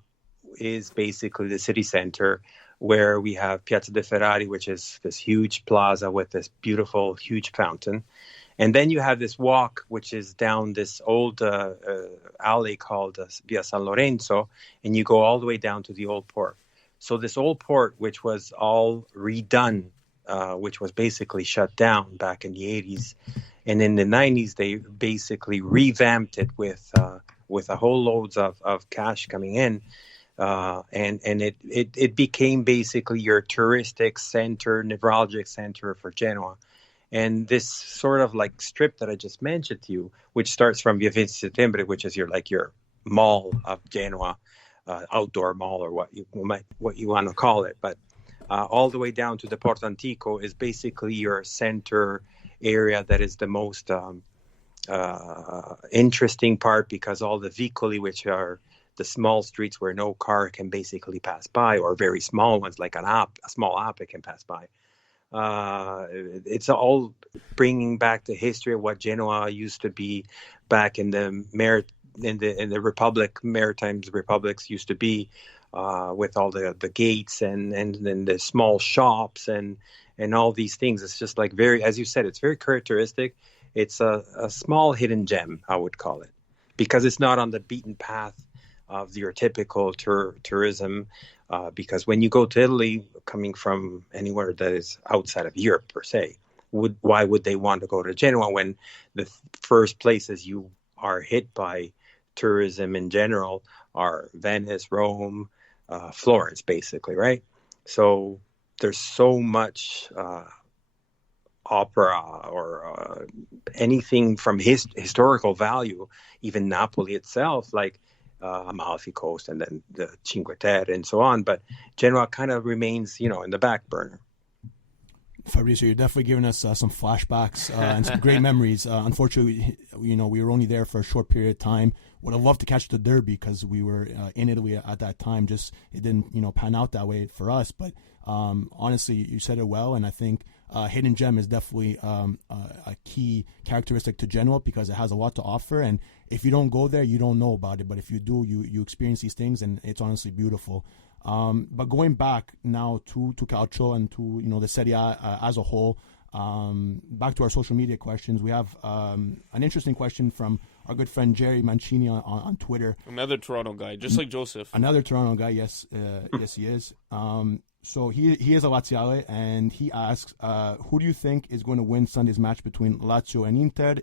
is basically the city center, where we have Piazza de Ferrari, which is this huge plaza with this beautiful, huge fountain. And then you have this walk, which is down this old alley called Via San Lorenzo, and you go all the way down to the old port. So this old port, which was all redone, which was basically shut down back in the 80s. And in the 90s, they basically revamped it with a whole loads of cash coming in. And it became basically your touristic center, neurologic center for Genoa. And this sort of like strip that I just mentioned to you, which starts from Via 20 Settembre, which is your mall of Genoa, outdoor mall, or what you want to call it, but all the way down to the Porto Antico is basically your center area that is the most interesting part, because all the vicoli, which are the small streets where no car can basically pass by, or very small ones like a small ape can pass by. It's all bringing back the history of what Genoa used to be back in the Republic, Maritime Republics used to be, with all the gates and the small shops and all these things. It's just like very, as you said, it's very characteristic. It's a small hidden gem, I would call it, because it's not on the beaten path of your typical tourism. Because when you go to Italy, coming from anywhere that is outside of Europe per se, why would they want to go to Genoa when the first places you are hit by tourism in general are Venice, Rome, Florence, basically, right? So there's so much opera or anything from historical value, even Napoli itself, like Amalfi Coast and then the Cinque Terre and so on. But Genoa kind of remains, in the back burner. Fabrizio, you're definitely giving us some flashbacks and some great memories. Unfortunately, we were only there for a short period of time. Would have loved to catch the Derby because we were in Italy at that time. Just it didn't, pan out that way for us. But honestly, you said it well, and I think hidden gem is definitely a key characteristic to Genoa because it has a lot to offer. And if you don't go there, you don't know about it. But if you do, you experience these things, and it's honestly beautiful. But going back now to Calcio and to the Serie A as a whole, back to our social media questions, we have an interesting question from our good friend Jerry Mancini on Twitter. Another Toronto guy, just like Joseph. Another Toronto guy, yes, yes he is. So he is a Laziale, and he asks, who do you think is going to win Sunday's match between Lazio and Inter?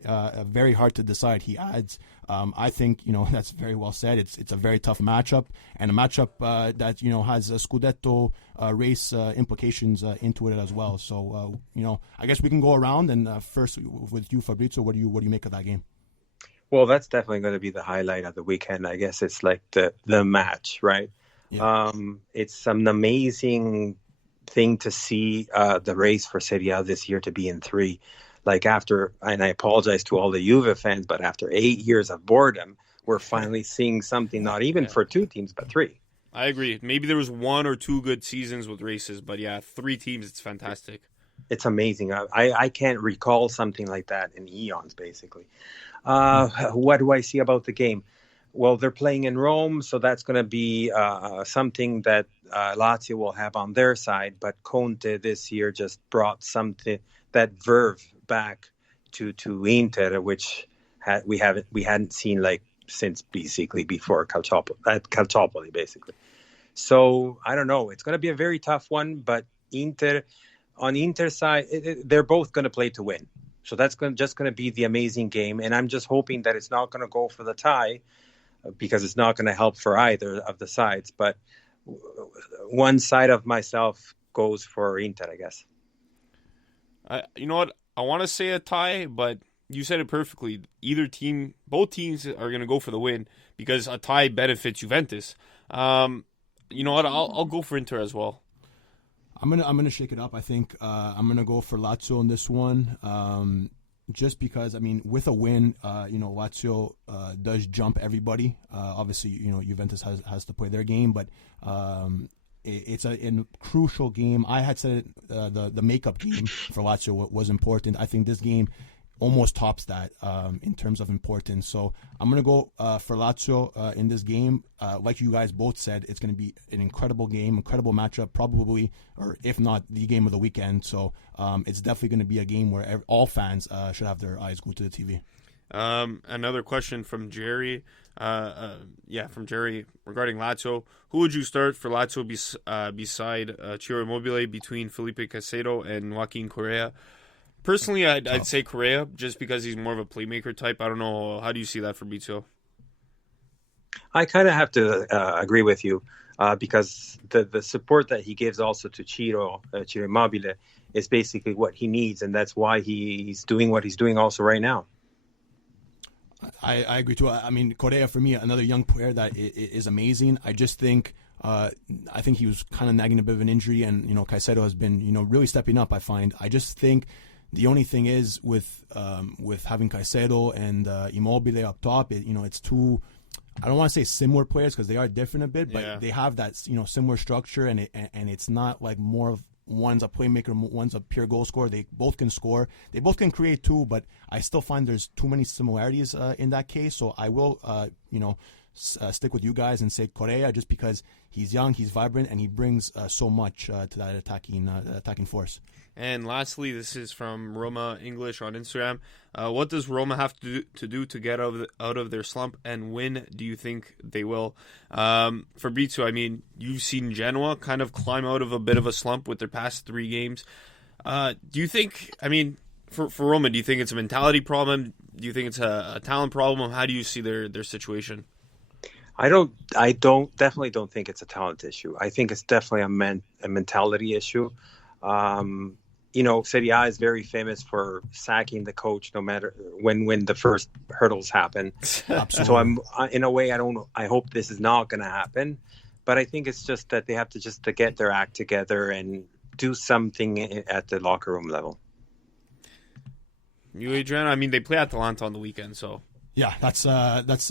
Very hard to decide, he adds. I think, that's very well said. It's a very tough matchup, and a matchup that, has a Scudetto race implications into it as well. So, I guess we can go around, and first with you, Fabrizio, what do you make of that game? Well, that's definitely going to be the highlight of the weekend. I guess it's like the match, right? Yeah. It's an amazing thing to see the race for Serie A this year to be in 3. Like after, and I apologize to all the Juve fans, but after 8 years of boredom, we're finally seeing something, not even for 2 teams, but 3. I agree. Maybe there was 1 or 2 good seasons with races, but 3 teams, it's fantastic. It's amazing. I can't recall something like that in eons, basically. What do I see about the game? Well, they're playing in Rome, so that's going to be something that Lazio will have on their side. But Conte this year just brought something, that verve back to Inter, which we hadn't seen like since basically before Calciopoli, basically. So I don't know. It's going to be a very tough one, but on Inter side, they're both going to play to win. So that's just going to be the amazing game. And I'm just hoping that it's not going to go for the tie, because it's not going to help for either of the sides. But one side of myself goes for Inter, I guess. You know what? I want to say a tie, but you said it perfectly. Both teams are going to go for the win because a tie benefits Juventus. You know what? I'll go for Inter as well. I'm gonna shake it up. I think I'm gonna go for Lazio in this one. Just because, I mean, with a win, Lazio does jump everybody. Obviously, Juventus has to play their game, but it's a crucial game. I had said the makeup game for Lazio was important. I think this game almost tops that in terms of importance. So I'm going to go for Lazio in this game. Like you guys both said, it's going to be an incredible game, incredible matchup, probably, or if not, the game of the weekend. So it's definitely going to be a game where all fans should have their eyes glued to the TV. Another question from Jerry. From Jerry regarding Lazio. Who would you start for Lazio beside Ciro Immobile, between Felipe Caicedo and Joaquin Correa? Personally, I'd say Correa, just because he's more of a playmaker type. I don't know. How do you see that, Fabrizio? I kind of have to agree with you because the support that he gives also to Ciro Immobile is basically what he needs, and that's why he's doing what he's doing also right now. I agree too. I mean, Correa, for me, another young player that is amazing. I just think he was kind of nagging a bit of an injury, and Caicedo has been really stepping up. I find. I just think the only thing is with having Caicedo and Immobile up top, it's two. I don't want to say similar players because they are different a bit, but they have that similar structure, and it's not like more of one's a playmaker, one's a pure goal scorer. They both can score, they both can create too, but I still find there's too many similarities in that case. So I will stick with you guys and say Correa, just because he's young, he's vibrant, and he brings so much to that attacking force. And lastly, this is from Roma English on Instagram. What does Roma have to do to get out of their slump, and when do you think they will? Fabrizio, I mean, you've seen Genoa kind of climb out of a bit of a slump with their past 3 games. Do you think, I mean, for Roma, do you think it's a mentality problem? Do you think it's a talent problem? How do you see their situation? I definitely don't think it's a talent issue. I think it's definitely a mentality issue. Serie A is very famous for sacking the coach no matter when the first hurdles happen. So in a way, I hope this is not going to happen, but I think it's just that they have to get their act together and do something at the locker room level. You, Adreano, I mean, they play Atalanta on the weekend, so. Yeah, that's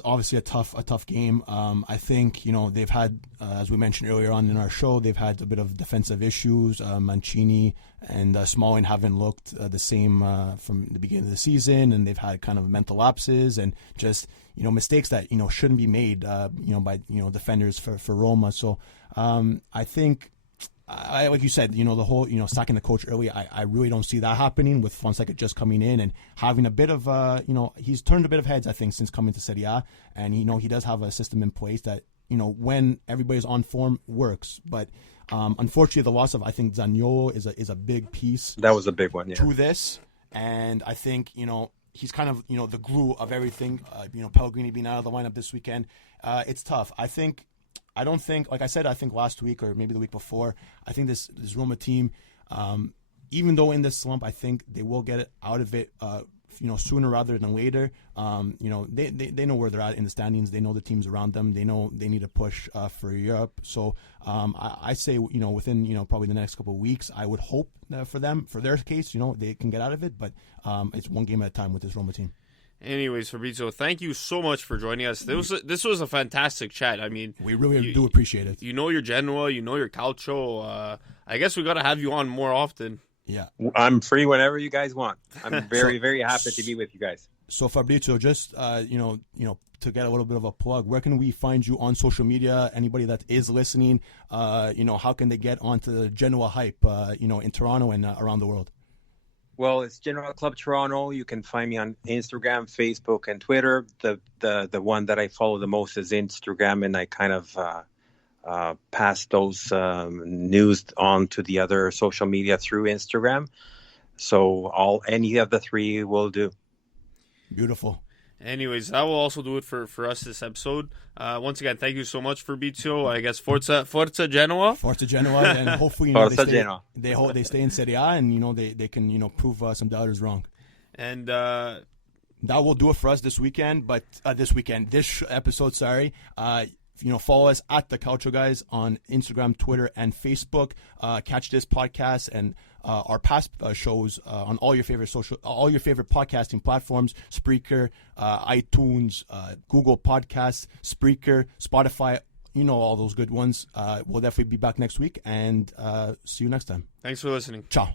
obviously a tough game. I think they've had, as we mentioned earlier on in our show, they've had a bit of defensive issues. Mancini and Smalling haven't looked the same from the beginning of the season, and they've had kind of mental lapses and just mistakes that shouldn't be made by defenders for Roma. So I think. Like you said, the whole, sacking the coach early, I really don't see that happening with Fonseca just coming in and having a bit of, he's turned a bit of heads, I think, since coming to Serie A. And, he does have a system in place that, when everybody's on form, works. But unfortunately, the loss of, I think, Zaniolo is a big piece. That was a big one, yeah. To this. And I think, he's kind of, the glue of everything. Pellegrini being out of the lineup this weekend. It's tough. I don't think, like I said, I think last week or maybe the week before, I think this Roma team, even though in this slump, I think they will get it out of it sooner rather than later. They know where they're at in the standings. They know the teams around them. They know they need to push for Europe. So I say, within, probably the next couple of weeks, I would hope for them, for their case, they can get out of it. But it's one game at a time with this Roma team. Anyways, Fabrizio, thank you so much for joining us. This was a fantastic chat. I mean, we really do appreciate it. You know your Genoa, you know your Calcio. I guess we got to have you on more often. Yeah, I'm free whenever you guys want. I'm very, very happy to be with you guys. So Fabrizio, just to get a little bit of a plug, where can we find you on social media? Anybody that is listening, how can they get onto the Genoa hype, in Toronto and around the world? Well, it's Genoa Club Toronto. You can find me on Instagram, Facebook, and Twitter. The one that I follow the most is Instagram, and I kind of pass those news on to the other social media through Instagram. So any of the three will do. Beautiful. Anyways, that will also do it for us this episode. Once again, thank you so much, Fabrizio. I guess Forza Genoa. Forza Genoa, and hopefully they stay in Serie A, and they can prove some doubters wrong. And that will do it for us this weekend. But this episode, sorry. Follow us at the Calcio Guys on Instagram, Twitter, and Facebook. Catch this podcast and our past shows on all your favorite podcasting platforms: Spreaker, iTunes, Google Podcasts, Spreaker, Spotify. All those good ones. We'll definitely be back next week, and see you next time. Thanks for listening. Ciao.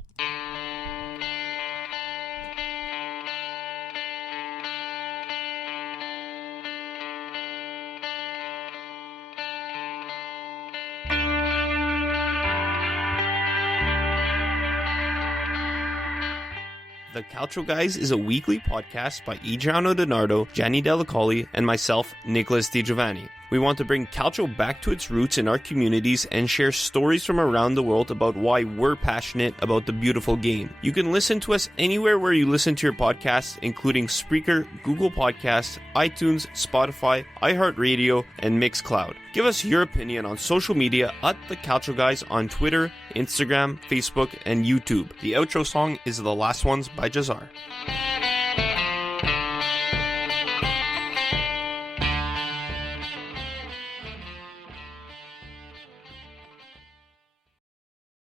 The Calcio Guys is a weekly podcast by Adreano Donardo, Gianni Della Colli, and myself, Nicholas Di Giovanni. We want to bring Calcio back to its roots in our communities and share stories from around the world about why we're passionate about the beautiful game. You can listen to us anywhere where you listen to your podcasts, including Spreaker, Google Podcasts, iTunes, Spotify, iHeart Radio, and Mixcloud. Give us your opinion on social media at The Calcio Guys on Twitter, Instagram, Facebook, and YouTube. The outro song is The Last Ones by Jahzzar.